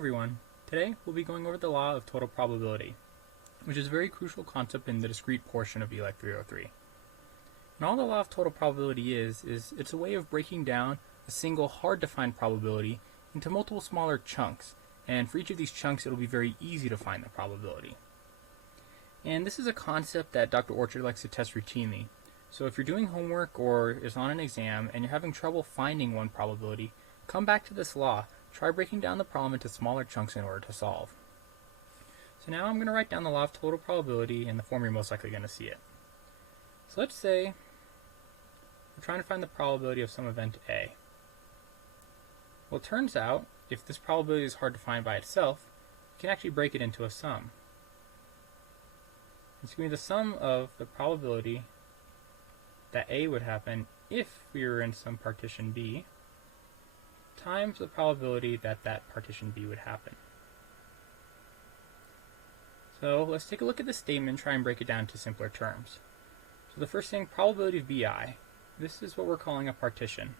everyone! Today we'll be going over the law of total probability, which is a very crucial concept in the discrete portion of ELEC 303. And all the law of total probability is it's a way of breaking down a single hard-to-find probability into multiple smaller chunks, and for each of these chunks it'll be very easy to find the probability. And this is a concept that Dr. Orchard likes to test routinely. So if you're doing homework or is on an exam and you're having trouble finding one probability, come back to this law. Try breaking down the problem into smaller chunks in order to solve. So now I'm going to write down the law of total probability in the form you're most likely going to see it. So let's say we're trying to find the probability of some event A. Well, it turns out if this probability is hard to find by itself, we can actually break it into a sum. It's going to be the sum of the probability that A would happen if we were in some partition B times the probability that that partition B would happen. So let's take a look at this statement and try and break it down to simpler terms. So the first thing, probability of BI. This is what we're calling a partition.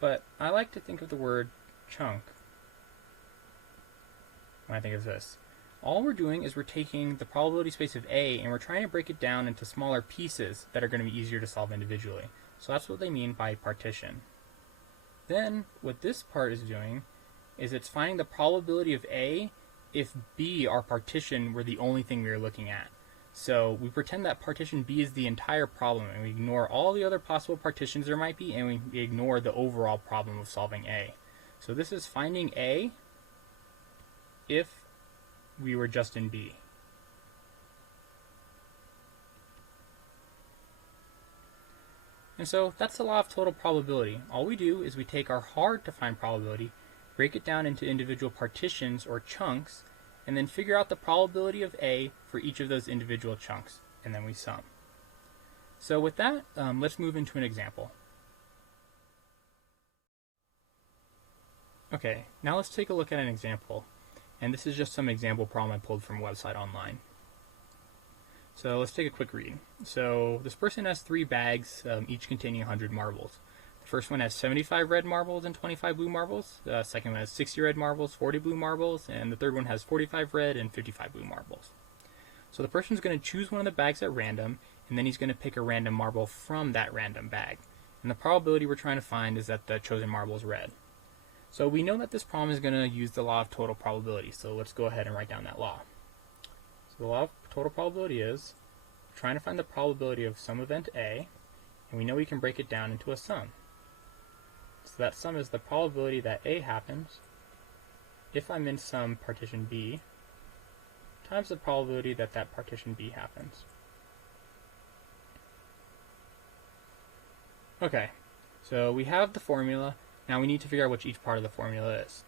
But I like to think of the word chunk when I think of this. All we're doing is we're taking the probability space of A and we're trying to break it down into smaller pieces that are going to be easier to solve individually. So that's what they mean by partition. Then what this part is doing is it's finding the probability of A if B, our partition, were the only thing we were looking at. So we pretend that partition B is the entire problem and we ignore all the other possible partitions there might be and we ignore the overall problem of solving A. So this is finding A if we were just in B. And so that's the law of total probability. All we do is we take our hard to find probability, break it down into individual partitions or chunks, and then figure out the probability of A for each of those individual chunks, and then we sum. So with that, let's move into an example. Okay, now let's take a look at an example. And this is just some example problem I pulled from a website online. So let's take a quick read. So this person has 3 bags, each containing 100 marbles. The first one has 75 red marbles and 25 blue marbles. The second one has 60 red marbles, 40 blue marbles, and the third one has 45 red and 55 blue marbles. So the person's going to choose one of the bags at random, and then he's going to pick a random marble from that random bag. And the probability we're trying to find is that the chosen marble is red. So we know that this problem is going to use the law of total probability, so let's go ahead and write down that law. So the law of total probability is we're trying to find the probability of some event A, and we know we can break it down into a sum. So that sum is the probability that A happens if I'm in some partition B times the probability that that partition B happens. Okay, so we have the formula. Now we need to figure out what each part of the formula is.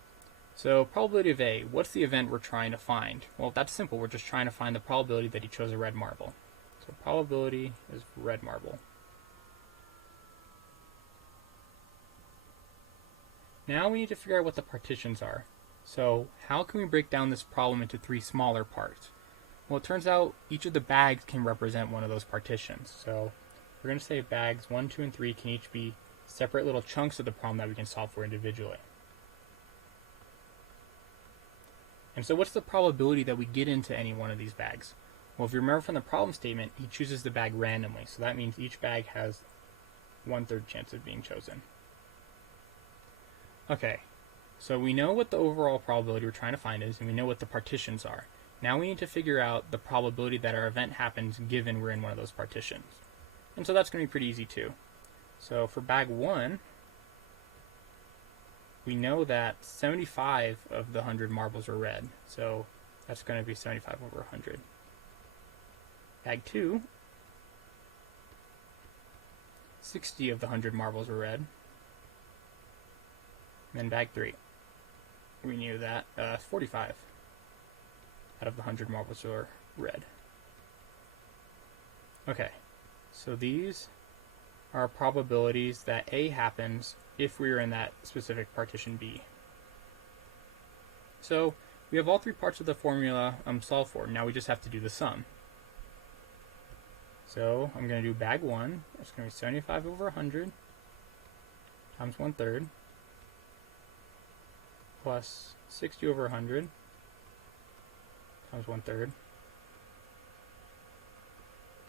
So probability of A, what's the event we're trying to find? Well, that's simple. We're just trying to find the probability that he chose a red marble. So probability is red marble. Now we need to figure out what the partitions are. So how can we break down this problem into 3 smaller parts? Well, it turns out each of the bags can represent one of those partitions. So we're going to say bags 1, 2, and 3 can each be separate little chunks of the problem that we can solve for individually. And so what's the probability that we get into any one of these bags? Well, if you remember from the problem statement, he chooses the bag randomly, so that means each bag has 1/3 chance of being chosen. Okay, so we know what the overall probability we're trying to find is, and we know what the partitions are. Now we need to figure out the probability that our event happens given we're in one of those partitions. And so that's going to be pretty easy too. So for bag 1, we know that 75 of the 100 marbles are red. So that's going to be 75 over 100. Bag 2, 60 of the 100 marbles are red. And then bag 3, we knew that 45 out of the 100 marbles are red. Okay, so these are probabilities that A happens if we are in that specific partition B. So we have all 3 parts of the formula solved for. Now we just have to do the sum. So I'm going to do bag 1. It's going to be 75 over 100 times 1/3 plus 60 over 100 times 1/3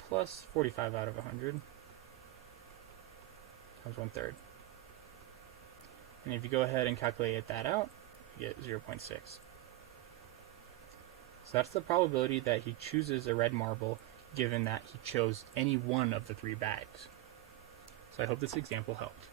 plus 45 out of 100 times 1/3. And if you go ahead and calculate that out, you get 0.6. So that's the probability that he chooses a red marble given that he chose any one of the 3 bags. So I hope this example helped.